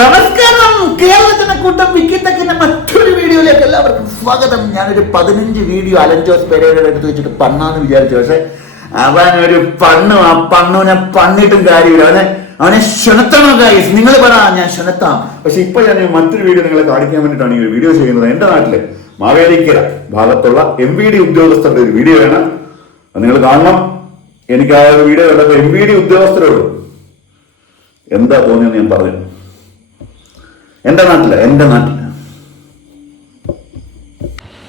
നമസ്കാരം. കേരളത്തിന് കൂട്ടം വിക്കിത്തക്കിന്റെ മറ്റൊരു വീഡിയോയിലേക്ക് എല്ലാവർക്കും സ്വാഗതം. ഞാനൊരു പതിനഞ്ച് വീഡിയോ അലഞ്ചോസ് പെരേരയുടെ അടുത്ത് വെച്ചിട്ട് പണ്ണാന്ന് വിചാരിച്ചു. പക്ഷെ അവൻ ഒരു പണ്ണു ആ പണ്ണുവിനെ പണ്ണിട്ടും കാര്യമില്ല. അവനെ അവനെ ക്ഷണത്തണോ ഗൈസ് നിങ്ങൾ പറ ഞാൻ ക്ഷണത്താം. പക്ഷെ ഇപ്പൊ ഞാൻ മറ്റൊരു വീഡിയോ നിങ്ങളെ കാണിക്കാൻ വേണ്ടിയിട്ടാണ് ഈ ഒരു വീഡിയോ ചെയ്യുന്നത്. എന്റെ നാട്ടിൽ മാവേലിക്കര ഭാഗത്തുള്ള എം വി ഡി ഉദ്യോഗസ്ഥരുടെ ഒരു വീഡിയോ ആണ്. നിങ്ങൾ കാണണം. എനിക്ക് ആ ഒരു വീഡിയോ കണ്ടപ്പോൾ എം വി ഡി ഉദ്യോഗസ്ഥരോട് എന്താ തോന്നിയെന്ന് ഞാൻ പറഞ്ഞു. എന്റെ നാട്ടിൽ എന്റെ നാട്ടിൽ.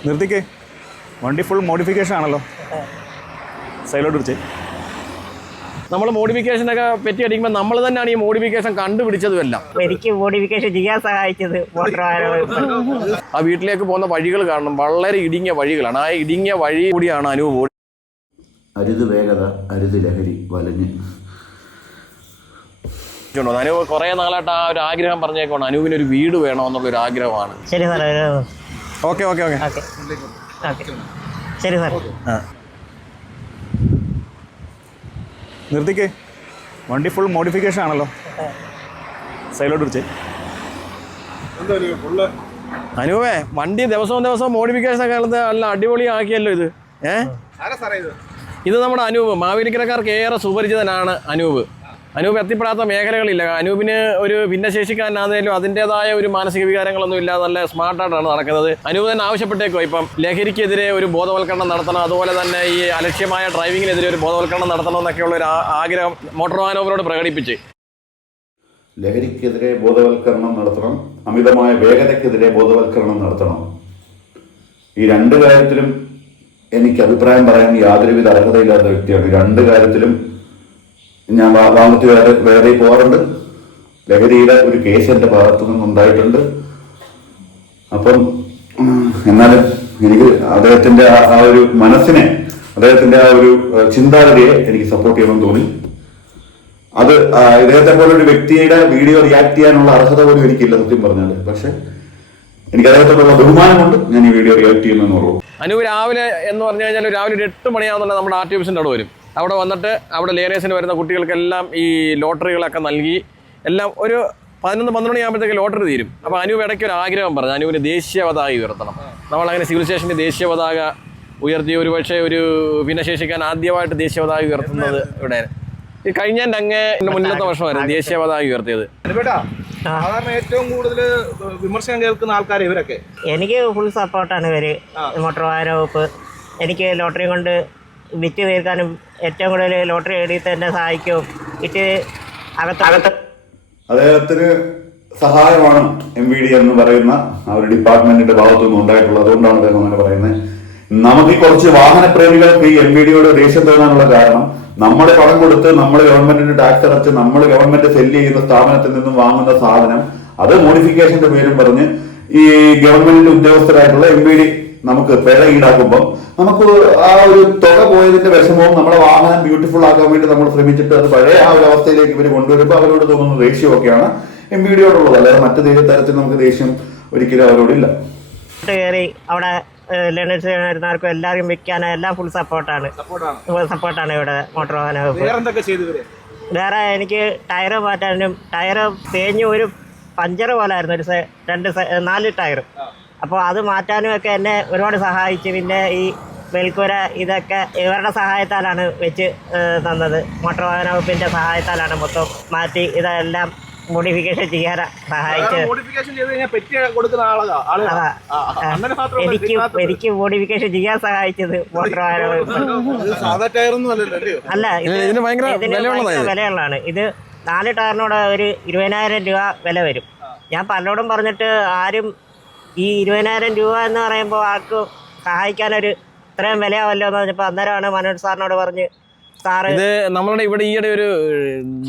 നിർത്തിക്കേ. വണ്ടി ഫുൾ മോഡിഫിക്കേഷൻ ആണല്ലോ. സൈലോട്ട് വിളിച്ചേ നമ്മൾ മോഡിഫിക്കേഷനൊക്കെ പെറ്റി അടിക്കുമ്പോൾ നമ്മൾ തന്നെയാണ് ഈ മോഡിഫിക്കേഷൻ കണ്ടുപിടിച്ചതും എല്ലാം എനിക്ക് മോഡിഫിക്കേഷൻ ചെയ്യാൻ സഹായിച്ചത് ആ വീട്ടിലേക്ക് പോകുന്ന വഴികൾ കാണണം. വളരെ ഇടുങ്ങിയ വഴികളാണ്. ആ ഇടുങ്ങിയ വഴി കൂടിയാണ് അനുഭവം അരുത് വേഗത അരുത് ലഹരി വലഞ്ഞ്. കൊണ്ടുവന്നത്. കുറെ നാളായിട്ട് ആ ഒരു ആഗ്രഹം പറഞ്ഞേക്കോ അനുവിന് ഒരു വീട് വേണമെന്നുള്ള ഒരു ആഗ്രഹമാണ്. ശരി സാർ ഓക്കെ ഓക്കെ ഓക്കെ. ശരി സാർ നിർത്തിക്കേ. വണ്ടി ഫുൾ മോഡിഫിക്കേഷൻ ആണല്ലോ. സൈലോട്ട് വിളിച്ചേ അനുവേ വണ്ടി ദിവസവും ദിവസവും മോഡിഫിക്കേഷൻ ഒക്കെ അല്ല നല്ല അടിപൊളിയാക്കിയല്ലോ ഇത്. ഏഹ് ഇത്? നമ്മുടെ അനൂപ് മാവേലിക്കരക്കാർക്ക് ഏറെ സുപരിചിതനാണ് അനൂപ് അനൂപ് എത്തിപ്പെടാത്ത മേഖലകളില്ല. അനൂപിന് ഒരു ഭിന്നശേഷിക്കാരനാണെങ്കിലും അതിന്റെതായ ഒരു മാനസിക വികാരങ്ങളൊന്നും ഇല്ലാതെ നല്ല സ്മാർട്ടായിട്ടാണ് നടക്കുന്നത്. അനൂപ് തന്നെ ആവശ്യപ്പെട്ടേക്കോ? ഇപ്പം ലഹരിക്കെതിരെ ഒരു ബോധവൽക്കരണം നടത്തണം. അതുപോലെ തന്നെ ഈ അലക്ഷ്യമായ ഡ്രൈവിങ്ങിനെതിരെ ഒരു ബോധവൽക്കരണം നടത്തണം എന്നൊക്കെയുള്ള ഒരു ആഗ്രഹം മോട്ടോർ വാഹനവരോട് പ്രകടിപ്പിച്ച്. ലഹരിക്കെതിരെ ബോധവൽക്കരണം നടത്തണം. അമിതമായ വേഗതയ്ക്കെതിരെ ബോധവൽക്കരണം നടത്തണം. ഈ രണ്ട് കാര്യത്തിലും എനിക്ക് അഭിപ്രായം പറയാൻ യാതൊരുവിധ അർഹതയില്ലാത്ത വ്യക്തിയാണ്. രണ്ട് കാര്യത്തിലും ഞാൻ വാ- വാങ്ങത്തി വേറെ വേറെ പോകാറുണ്ട്. ലഹരിയുടെ ഒരു കേസ് എന്റെ ഭാഗത്തു നിന്നുണ്ടായിട്ടുണ്ട്. അപ്പം എന്നാലും എനിക്ക് അദ്ദേഹത്തിന്റെ ആ ഒരു മനസ്സിനെ അദ്ദേഹത്തിന്റെ ആ ഒരു ചിന്താഗതിയെ എനിക്ക് സപ്പോർട്ട് ചെയ്യണം തോന്നി. അത് ഇദ്ദേഹത്തെ പോലെ ഒരു വ്യക്തിയുടെ വീഡിയോ റിയാക്ട് ചെയ്യാനുള്ള അർഹത പോലും എനിക്കില്ല സത്യം പറഞ്ഞാൽ പക്ഷെ എനിക്ക് അദ്ദേഹത്തോടുള്ള ബഹുമാനം കൊണ്ട് ഞാൻ ഈ വീഡിയോ റിയാക്ട് ചെയ്യുന്നു അനു രാവിലെ എന്ന് പറഞ്ഞു കഴിഞ്ഞാൽ രാവിലെ ഒരു എട്ട് മണിയാകുന്നുള്ള നമ്മുടെ ആർ ടി ഓഫീസിന്റെ അവിടെ വരും. അവിടെ വന്നിട്ട് അവിടെ ലേനേഴ്സിന് വരുന്ന കുട്ടികൾക്കെല്ലാം ഈ ലോട്ടറികളൊക്കെ നൽകി എല്ലാം ഒരു പതിനൊന്ന് പന്ത്രണ്ട് മണിയാകുമ്പോഴത്തേക്ക് ലോട്ടറി തീരും. അപ്പോൾ അനുവ് ഇടയ്ക്ക് ഒരു ആഗ്രഹം പറഞ്ഞു അനുവിന് ദേശീയ പതാക ഉയർത്തണം. നമ്മളങ്ങനെ സിവിൽ സ്റ്റേഷന്റെ ദേശീയ പതാക ഉയർത്തി ഒരു പക്ഷേ ഒരു ഭിന്നശേഷിക്കാൻ ആദ്യമായിട്ട് ദേശീയ പതാക ഉയർത്തുന്നത് ഇവിടെ. ഈ കഴിഞ്ഞ അങ്ങേ മുന്നിലത്തെ വർഷമായിരുന്നു ദേശീയ പതാക ഉയർത്തിയത്. സാധാരണ ഏറ്റവും കൂടുതൽ വിമർശനം കേൾക്കുന്ന ആൾക്കാർ ഇവരൊക്കെ? എനിക്ക് ഫുൾ സപ്പോർട്ടാണ് ഇവർ. മോട്ടോർ വാഹന വകുപ്പ്. എനിക്ക് ലോട്ടറി കൊണ്ട് വിറ്റ് തീർക്കാനും ഏറ്റവും കൂടുതൽ ലോട്ടറി എഴുതി തന്നെ സഹായിക്കും. വിറ്റ് അകത്ത് അദ്ദേഹത്തിന് സഹായമാണ് എം വി ഡി എന്ന് പറയുന്ന ആ ഒരു ഡിപ്പാർട്ട്മെന്റിന്റെ ഭാഗത്തു നിന്ന് ഉണ്ടായിട്ടുള്ളത്. അതുകൊണ്ടാണ് അദ്ദേഹം അങ്ങനെ പറയുന്നത്. നമുക്ക് ഈ കുറച്ച് വാഹന പ്രേമികൾക്ക് ഈ എം വി ഡിയോട് ദേഷ്യം തോന്നാനുള്ള കാരണം നമ്മൾ പണം കൊടുത്ത് നമ്മൾ ഗവൺമെന്റിന് ടാക്സ് അടച്ച് നമ്മൾ ഗവൺമെന്റ് സെല്ല് ചെയ്യുന്ന സ്ഥാപനത്തിൽ നിന്നും വാങ്ങുന്ന സാധനം അത് മോഡിഫിക്കേഷന്റെ പേരും പറഞ്ഞ് ഈ ഗവൺമെന്റിന്റെ ഉദ്യോഗസ്ഥരായിട്ടുള്ള എം വി ഡി നമുക്ക് പിഴ ഈടാക്കുമ്പോൾ നമുക്ക് ആ ഒരു തുക പോയതിന്റെ വിഷമവും നമ്മളെ വാഹനം ബ്യൂട്ടിഫുൾ ആക്കാൻ വേണ്ടി നമ്മൾ ശ്രമിച്ചിട്ട് അത് പഴയ ആ ഒരു അവസ്ഥയിലേക്ക് ഇവർ കൊണ്ടുവരുമ്പോൾ അവരോട് തോന്നുന്ന ദേഷ്യം ഒക്കെയാണ്. എം ഡിയോടുള്ളത് അല്ലാതെ മറ്റു തരത്തിൽ നമുക്ക് ദേഷ്യം ഒരിക്കലും അവരോടില്ല. കയറി അവിടെ ലേണേഴ്സ് വരുന്നവർക്കും എല്ലാവരും വിൽക്കാനും എല്ലാം ഫുൾ സപ്പോർട്ടാണ് സപ്പോർട്ടാണ് സപ്പോർട്ടാണ് ഇവിടെ മോട്ടോർ വാഹന വകുപ്പ്. വേറെന്തൊക്കെ ചെയ്തു ഇവർ? വേറെ എനിക്ക് ടയർ മാറ്റാനും ടയർ തേഞ്ഞ് ഒരു പഞ്ചർ പോലായിരുന്നു ഒരു സൈ- രണ്ട് സൈ- നാല് ടയർ അപ്പോൾ അത് മാറ്റാനും ഒക്കെ എന്നെ ഒരുപാട് സഹായിച്ചു. പിന്നെ ഈ വെൽക്കുര ഇതൊക്കെ ഇവരുടെ സഹായത്താലാണ് വെച്ച് തന്നത്. മോട്ടോർ വാഹന വകുപ്പിന്റെ സഹായത്താലാണ് മൊത്തം മാറ്റി ഇതെല്ലാം മോഡിഫിക്കേഷൻ ചെയ്യാൻ സഹായിച്ചത്. എനിക്ക് എനിക്ക് മോഡിഫിക്കേഷൻ ചെയ്യാൻ സഹായിച്ചത് മോട്ടോർ വാഹന വകുപ്പ്. അല്ല? ഇതിന്. വിലയുള്ളതാണ്. ഇത് നാല് ടയറിനോട് ഒരു ഇരുപതിനായിരം രൂപ വില വരും. ഞാൻ പലരോടും പറഞ്ഞിട്ട് ആരും ഈ ഇരുപതിനായിരം രൂപ എന്ന് പറയുമ്പോൾ ആർക്കും സഹായിക്കാനൊരു ഇത്രയും വിലയാവല്ലോ എന്ന് പറഞ്ഞപ്പോൾ അന്നേരമാണ് മനോജ് സാറിനോട് പറഞ്ഞ് ഇത് നമ്മളുടെ ഇവിടെ ഈയിടെ ഒരു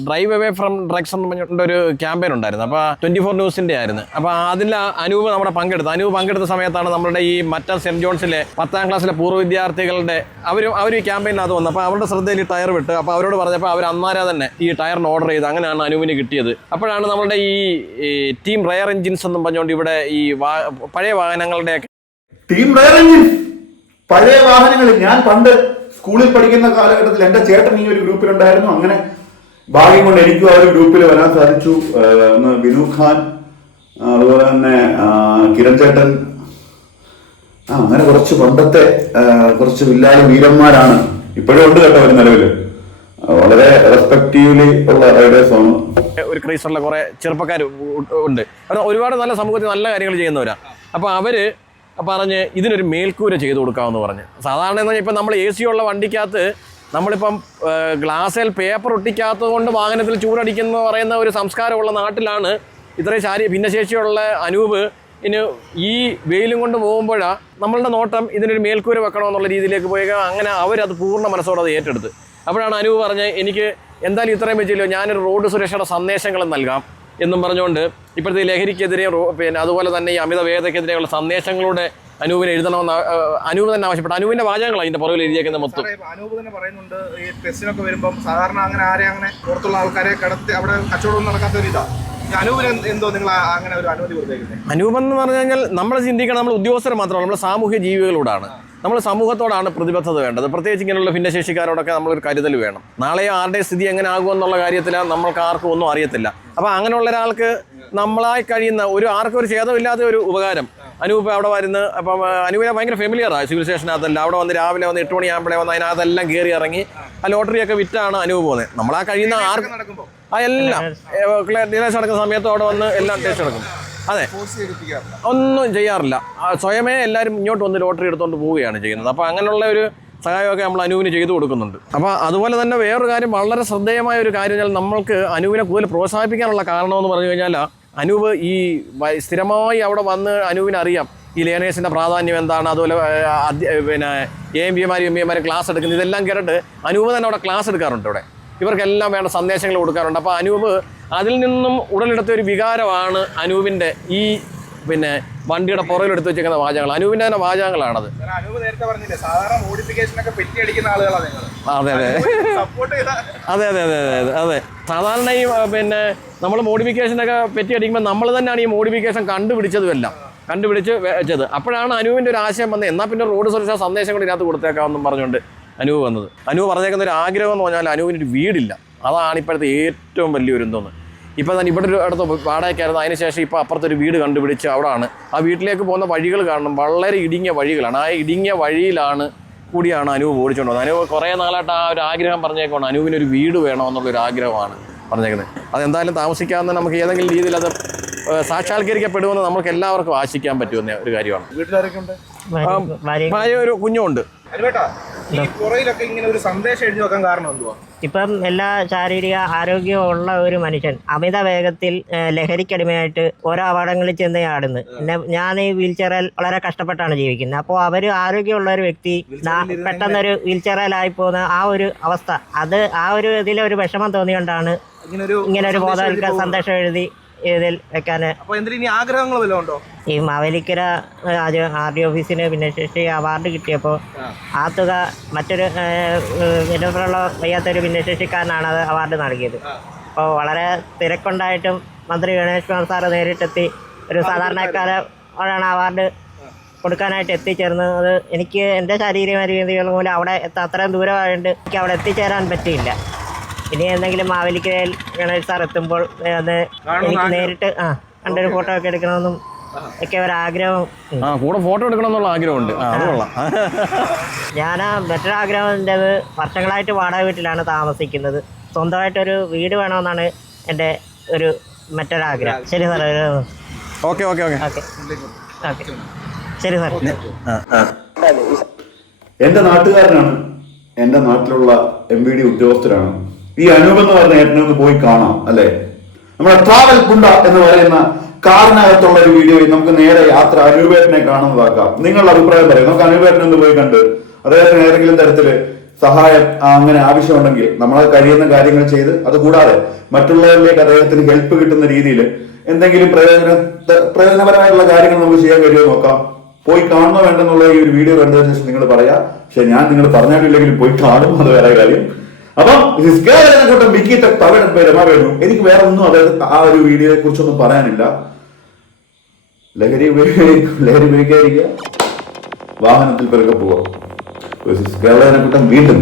ഡ്രൈവ് അവേ ഫ്രം ഡ്രഗ്സ് എന്ന് പറഞ്ഞിട്ട് ഒരു ക്യാമ്പയിൻ ഉണ്ടായിരുന്നു. അപ്പോൾ ട്വന്റി ഫോർ ന്യൂസിന്റെ ആയിരുന്നു. അപ്പോൾ അതിൽ അനൂപ് നമ്മുടെ പങ്കെടുത്തു അനൂപ് പങ്കെടുത്ത സമയത്താണ് നമ്മുടെ ഈ മറ്റ സെന്റ് ജോൺസിലെ പത്താം ക്ലാസ്സിലെ പൂർവ വിദ്യാർത്ഥികളുടെ അവരും അവർ ഈ ക്യാമ്പയിനകത്ത് വന്നു. അപ്പോൾ അവരുടെ ശ്രദ്ധയിൽ ഈ ടയർ വിട്ട്. അപ്പോൾ അവരോട് പറഞ്ഞപ്പോൾ അവർ അന്നാരാ തന്നെ ഈ ടയറിന് ഓർഡർ ചെയ്ത് അങ്ങനെയാണ് അനൂപിന് കിട്ടിയത്. അപ്പോഴാണ് നമ്മുടെ ഈ ടീം റയർ എഞ്ചിൻസ് എന്നും പറഞ്ഞുകൊണ്ട് ഇവിടെ ഈ പഴയ വാഹനങ്ങളുടെയൊക്കെ ടീം റയർ എഞ്ചിൻസ് പഴയ വാഹനങ്ങളിൽ ഞാൻ പണ്ട് സ്കൂളിൽ പഠിക്കുന്ന കാലഘട്ടത്തിൽ എന്റെ ചേട്ടൻ ഈ ഒരു ഗ്രൂപ്പിലുണ്ടായിരുന്നു. അങ്ങനെ ഭാഗ്യം കൊണ്ട് എനിക്കും ആ ഒരു ഗ്രൂപ്പിൽ വരാൻ സാധിച്ചു. ഒന്ന് ബിനു ഖാൻ അതുപോലെ തന്നെ കിരൺ ചേട്ടൻ. ആ അങ്ങനെ കുറച്ച് പണ്ടത്തെ കുറച്ച് വില്ലാളി വീരന്മാരാണ് ഇപ്പോഴും ഉണ്ട് കേട്ടോ ഒരു നിലവിൽ വളരെ റെസ്പെക്റ്റീവ്ലി ഉള്ള റൈഡേഴ്സ് ഒരു ക്രൈസുള്ള കുറെ ചെറുപ്പക്കാർ ഉണ്ട്. ഒരുപാട് നല്ല സമൂഹത്തിൽ നല്ല കാര്യങ്ങൾ ചെയ്യുന്നവരാ. അപ്പൊ അവർ പറഞ്ഞ് ഇതിനൊരു മേൽക്കൂര ചെയ്ത് കൊടുക്കാമെന്ന് പറഞ്ഞ്. സാധാരണ എന്ന് പറഞ്ഞാൽ ഇപ്പം നമ്മൾ എ സി ഉള്ള വണ്ടിക്കകത്ത് നമ്മളിപ്പം ഗ്ലാസ്സിൽ പേപ്പർ ഒട്ടിക്കാത്തത് കൊണ്ട് വാഹനത്തിൽ ചൂടടിക്കുന്ന പറയുന്ന ഒരു സംസ്കാരമുള്ള നാട്ടിലാണ് ഇത്രയും ശാരീ ഭിന്നശേഷിയുള്ള അനൂപ്. ഇനി ഈ വെയിലും കൊണ്ട് പോകുമ്പോഴാണ് നമ്മളുടെ നോട്ടം ഇതിനൊരു മേൽക്കൂര വെക്കണമെന്നുള്ള രീതിയിലേക്ക് പോയി അങ്ങനെ അവരത് പൂർണ മനസ്സോടെ അത് ഏറ്റെടുത്ത്. അപ്പോഴാണ് അനൂപ് പറഞ്ഞത് എനിക്ക് എന്തായാലും ഇത്രയും വെച്ചില്ലോ ഞാനൊരു റോഡ് സുരക്ഷയുടെ സന്ദേശങ്ങൾ നൽകാം എന്നും പറഞ്ഞുകൊണ്ട് ഇപ്പോഴത്തെ ലഹരിക്കെതിരെ പിന്നെ അതുപോലെ തന്നെ ഈ അമിത വേഗതയ്ക്കെതിരെയുള്ള സന്ദേശങ്ങളുടെ അനൂപിനെ എഴുതണമെന്ന് അനൂപ് തന്നെ ആവശ്യപ്പെട്ടു. അനൂപിന്റെ വാചകങ്ങളാണ് ഇതിന്റെ പുറകിൽ എഴുതിയേക്കുന്ന മൊത്തം. അനൂപ് തന്നെ പറയുന്നുണ്ട് ഈ ടെസ്റ്റിനൊക്കെ വരുമ്പം സാധാരണ അങ്ങനെ ആരെ അങ്ങനെ പുറത്തുള്ള ആൾക്കാരെ കടത്തി അവിടെ കച്ചവടം നടക്കാത്ത ഒരു ഇതാ. അനൂപൻ അനൂപം എന്ന് പറഞ്ഞു കഴിഞ്ഞാൽ നമ്മൾ ചിന്തിക്കണം നമ്മൾ ഉദ്യോഗസ്ഥർ മാത്രമല്ല നമ്മൾ സാമൂഹ്യ ജീവികളോടാണ് നമ്മൾ സമൂഹത്തോടാണ് പ്രതിബദ്ധത വേണ്ടത്. പ്രത്യേകിച്ച് ഇങ്ങനെയുള്ള ഭിന്നശേഷിക്കാരോടൊക്കെ നമ്മളൊരു കരുതൽ വേണം. നാളെ ആരുടെ സ്ഥിതി എങ്ങനെ ആകുമെന്നുള്ള കാര്യത്തിൽ നമ്മൾക്ക് ആർക്കും ഒന്നും അറിയത്തില്ല. അപ്പോൾ അങ്ങനെയുള്ള ഒരാൾക്ക് നമ്മളായി കഴിയുന്ന ഒരു ആർക്കും ഒരു ഛേദമില്ലാത്ത ഒരു ഉപകാരം. അനൂപ് അവിടെ വരുന്ന അപ്പം അനൂപിനെ ഭയങ്കര ഫെമിലിയറാണ് സിവിൽ സ്റ്റേഷനകത്തല്ല അവിടെ വന്ന് രാവിലെ വന്ന് എട്ട് മണിയാകുമ്പോഴേ വന്ന് അതിനകത്തെല്ലാം കയറി ഇറങ്ങി ആ ലോട്ടറിയൊക്കെ വിറ്റാണ് അനൂപ് പോകുന്നത്. നമ്മളാ കഴിയുന്ന ആർക്കും നടക്കുമ്പോൾ ആ എല്ലാം. ഡിനേഴ്സ് നടക്കുന്ന സമയത്ത് അവിടെ വന്ന് എല്ലാം ടേസ്റ്റ് നടക്കും. അതെ. ഒന്നും ചെയ്യാറില്ല. സ്വയമേ എല്ലാവരും ഇങ്ങോട്ട് വന്ന് ലോട്ടറി എടുത്തുകൊണ്ട് പോവുകയാണ് ചെയ്യുന്നത്. അപ്പോൾ അങ്ങനെയുള്ള ഒരു സഹായമൊക്കെ നമ്മൾ അനുവിന് ചെയ്തു കൊടുക്കുന്നുണ്ട്. അപ്പോൾ അതുപോലെ തന്നെ വേറൊരു കാര്യം വളരെ ശ്രദ്ധേയമായ ഒരു കാര്യം എന്നാൽ നമ്മൾക്ക് അനുവിനെ കൂടുതൽ പ്രോത്സാഹിപ്പിക്കാനുള്ള കാരണമെന്ന് പറഞ്ഞു കഴിഞ്ഞാൽ അനൂപ് ഈ സ്ഥിരമായി അവിടെ വന്ന് അനുവിനറിയാം ഈ ലേണേഴ്സിന്റെ പ്രാധാന്യം എന്താണ് അതുപോലെ പിന്നെ എ എം പിമാരും എം പിമാരും ക്ലാസ് എടുക്കുന്നത് ഇതെല്ലാം കേട്ടിട്ട് അനൂപ് തന്നെ അവിടെ ക്ലാസ് എടുക്കാറുണ്ട് ഇവിടെ ഇവർക്കെല്ലാം വേണ്ട സന്ദേശങ്ങൾ കൊടുക്കാറുണ്ട്. അപ്പോൾ അനൂപ് അതിൽ നിന്നും ഉടലെടുത്ത ഒരു വികാരമാണ് അനൂപിന്റെ ഈ പിന്നെ വണ്ടിയുടെ പുറകിലെടുത്ത് വെച്ചേക്കുന്ന വാചകങ്ങൾ. അനൂപിന്റെ തന്നെ വാചകങ്ങളാണത്. അതെ അതെ. അതെ അതെ അതെ അതെ അതെ അതെ. സാധാരണ ഈ പിന്നെ നമ്മൾ മോഡിഫിക്കേഷനൊക്കെ പെറ്റി അടിക്കുമ്പോൾ നമ്മൾ തന്നെയാണ് ഈ മോഡിഫിക്കേഷൻ കണ്ടുപിടിച്ചതും എല്ലാം കണ്ടുപിടിച്ച് വെച്ചത്. അപ്പോഴാണ് അനുവിന്റെ ഒരു ആശയം വന്നത്. എന്നാൽ പിന്നെ റോഡ് സുരക്ഷാ സന്ദേശം കൂടി ഇതിനകത്ത് കൊടുത്തേക്കാമെന്നും പറഞ്ഞുകൊണ്ട്. അനൂപ് വന്നത്. അനുവ് പറഞ്ഞേക്കുന്ന ഒരു ആഗ്രഹം എന്ന് പറഞ്ഞാൽ അനുവിന് ഒരു വീടില്ല. അതാണ് ഇപ്പോഴത്തെ ഏറ്റവും വലിയൊരു എന്തോന്ന് ഇപ്പോൾ തന്നെ ഇവിടെ ഒരു അടുത്ത് വാടകയ്ക്കായിരുന്നു അതിനുശേഷം ഇപ്പോൾ അപ്പുറത്തൊരു വീട് കണ്ടുപിടിച്ച് അവിടെയാണ് ആ വീട്ടിലേക്ക് പോകുന്ന വഴികൾ കാണണം. വളരെ ഇടുങ്ങിയ വഴികളാണ്. ആ ഇടുങ്ങിയ വഴിയിലാണ് കൂടിയാണ് അനുവ് ഓടിച്ചുകൊണ്ട് വന്നത് അനുവ് കുറേ നാളായിട്ട് ആ ഒരു ആഗ്രഹം പറഞ്ഞേക്കാണ് അനുവിന് ഒരു വീട് വേണമെന്നുള്ളൊരു ആഗ്രഹമാണ് പറഞ്ഞേക്കുന്നത്. അതെന്തായാലും താമസിക്കാവുന്ന നമുക്ക് ഏതെങ്കിലും രീതിയിൽ അത് സാക്ഷാത്കരിക്കപ്പെടുമെന്ന് നമുക്ക് എല്ലാവർക്കും ആശിക്കാൻ പറ്റുന്ന ഒരു കാര്യമാണ്. വീട്ടിലാരൊക്കെ ഭാര്യ- ഒരു കുഞ്ഞുണ്ട് പുറയിലൊക്കെ ഇങ്ങനെ ഒരു സന്ദേശം എഴുതി വെക്കാൻ കാരണം എന്തുവാ? ഇപ്പം എല്ലാ ശാരീരിക ആരോഗ്യമുള്ള ഒരു മനുഷ്യൻ അമിത വേഗത്തിൽ ലഹരിക്കടിമയായിട്ട് ഓരോ അപകടങ്ങളിൽ ചെന്ന് ചാടുന്നു. പിന്നെ ഞാൻ ഈ വീൽചെയറിൽ വളരെ കഷ്ടപ്പെട്ടാണ് ജീവിക്കുന്നത്. അപ്പോൾ അവർ ആരോഗ്യമുള്ള ഒരു വ്യക്തി പെട്ടെന്നൊരു വീൽചെയറിലായി പോകുന്ന ആ ഒരു അവസ്ഥ. അത് ആ ഒരു ഇതിലൊരു വിഷമം തോന്നിയുകൊണ്ടാണ് ഇങ്ങനെ ഒരു ഒരു ബോധവൽക്കരണ സന്ദേശം എഴുതി ഇതിൽ വെക്കാൻ അപ്പോൾ ഇനി ആഗ്രഹങ്ങൾ വല്ലതും ഉണ്ടോ? ഈ മാവേലിക്കര ആർ ഡി ഓഫീസിന് ഭിന്നശേഷി അവാർഡ് കിട്ടിയപ്പോൾ ആ. തുക മറ്റൊരു വിനോദമുള്ള വയ്യാത്തൊരു ഭിന്നശേഷിക്കാരനാണ് അത് അവാർഡ് നൽകിയത്. അപ്പോൾ വളരെ തിരക്കുണ്ടായിട്ടും മന്ത്രി ഗണേഷ് കുമാർ സാറ് നേരിട്ടെത്തി ഒരു സാധാരണക്കാരാണ് അവാർഡ് കൊടുക്കാനായിട്ട് എത്തിച്ചേർന്നത്. എനിക്ക് എന്റെ ശാരീരിക രീതികൾ മൂലം അവിടെ അത്രയും ദൂരമായതുകൊണ്ട് എനിക്ക് അവിടെ എത്തിച്ചേരാൻ പറ്റിയില്ല. ഇനി എന്തെങ്കിലും മാവേലിക്ക് ഗണേഷ് സാർ എത്തുമ്പോൾ അത് എനിക്ക് നേരിട്ട് ആ കണ്ടൊരു ഫോട്ടോ ഒക്കെ എടുക്കണമെന്നും ഒക്കെ ഒരാഗ്രഹം. ആ കൂടെ ഫോട്ടോ എടുക്കണം എന്നുള്ള ആഗ്രഹമുണ്ട് ഞാൻ ആ. മറ്റൊരു ആഗ്രഹം എന്റെത് വർഷങ്ങളായിട്ട് വാടക വീട്ടിലാണ് താമസിക്കുന്നത്. സ്വന്തമായിട്ടൊരു വീട് വേണമെന്നാണ് എന്റെ ഒരു മറ്റൊരാഗ്രഹം. ശരി sir okay okay okay okay okay ശരി സാർ എന്റെ നാട്ടുകാരനാണ്. എന്റെ നാട്ടിലുള്ള എം വി ഡി ഉദ്യോഗസ്ഥരാണ്. ഈ അനൂപ് എന്ന് പറഞ്ഞ ഏട്ടനെ ഒന്ന് പോയി കാണാം അല്ലെ? നമ്മുടെ ട്രാവൽ കുണ്ട എന്ന് പറയുന്ന കാറിനകത്തുള്ള ഒരു വീഡിയോയിൽ നമുക്ക് നേരെ യാത്ര അനൂപേട്ടനെ കാണുന്നതാക്കാം. നിങ്ങളുടെ അഭിപ്രായം പറയും. നമുക്ക് അനൂപേട്ടനെ ഒന്ന് പോയി കണ്ട് അദ്ദേഹത്തിന് ഏതെങ്കിലും തരത്തിൽ സഹായം അങ്ങനെ ആവശ്യമുണ്ടെങ്കിൽ നമ്മളെ കഴിയുന്ന കാര്യങ്ങൾ ചെയ്ത് അതുകൂടാതെ മറ്റുള്ളവരിലേക്ക് അദ്ദേഹത്തിന് ഹെൽപ്പ് കിട്ടുന്ന രീതിയിൽ എന്തെങ്കിലും പ്രയോജന പ്രയോജനപരമായിട്ടുള്ള കാര്യങ്ങൾ നമുക്ക് ചെയ്യാൻ കഴിയുമോ നോക്കാം. പോയി കാണണോ വേണ്ടെന്നുള്ള ഈ ഒരു വീഡിയോ കണ്ടതിന് ശേഷം നിങ്ങൾ പറയാം പക്ഷെ ഞാൻ നിങ്ങൾ പറഞ്ഞിട്ടില്ലെങ്കിൽ പോയി കാണും അത് വേറെ കാര്യം. അപ്പം കൂട്ടം വിക്കിട്ട തവണ രമ വേണു എനിക്ക് വേറെ ഒന്നും അതായത് ആ ഒരു വീഡിയോയെ കുറിച്ചൊന്നും പറയാനില്ല. ലഹരി ലഹരി ഉപയോഗിക്കാതിരിക്കുക. വാഹനത്തിൽ പിറകെ പോവാം കേരള കൂട്ടം വീണ്ടും